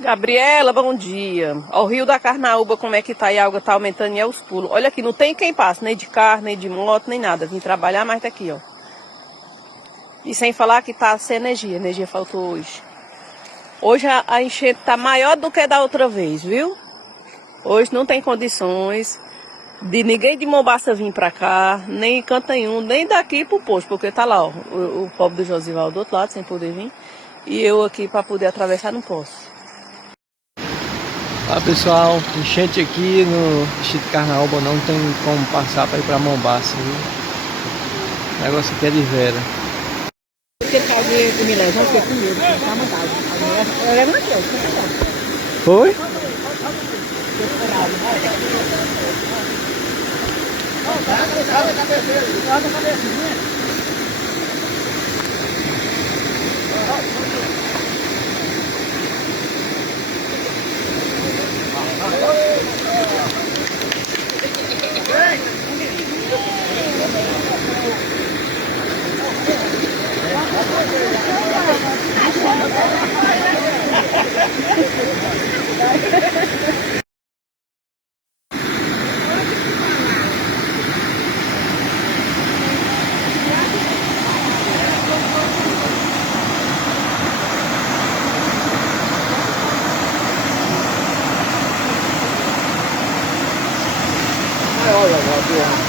Gabriela, bom dia. Ó, o Rio da Carnaúba, como é que tá? E a água tá aumentando e é os pulos. Olha aqui, não tem quem passe, nem de carro, nem de moto, nem nada. Vim trabalhar, mas tá aqui, ó. E sem falar que tá sem energia. Energia faltou hoje. Hoje a enchente tá maior do que da outra vez, viu? Hoje não tem condições de ninguém de Mombaça vir pra cá, nem canto nenhum, nem daqui pro posto, porque tá lá, ó, o pobre do Josival do outro lado, sem poder vir. E eu aqui pra poder atravessar não posso. Olá pessoal, enchente aqui no distrito de Carnaúba, não tem como passar para ir para Mombaça, viu? O negócio aqui é de vera. Foi? Olha,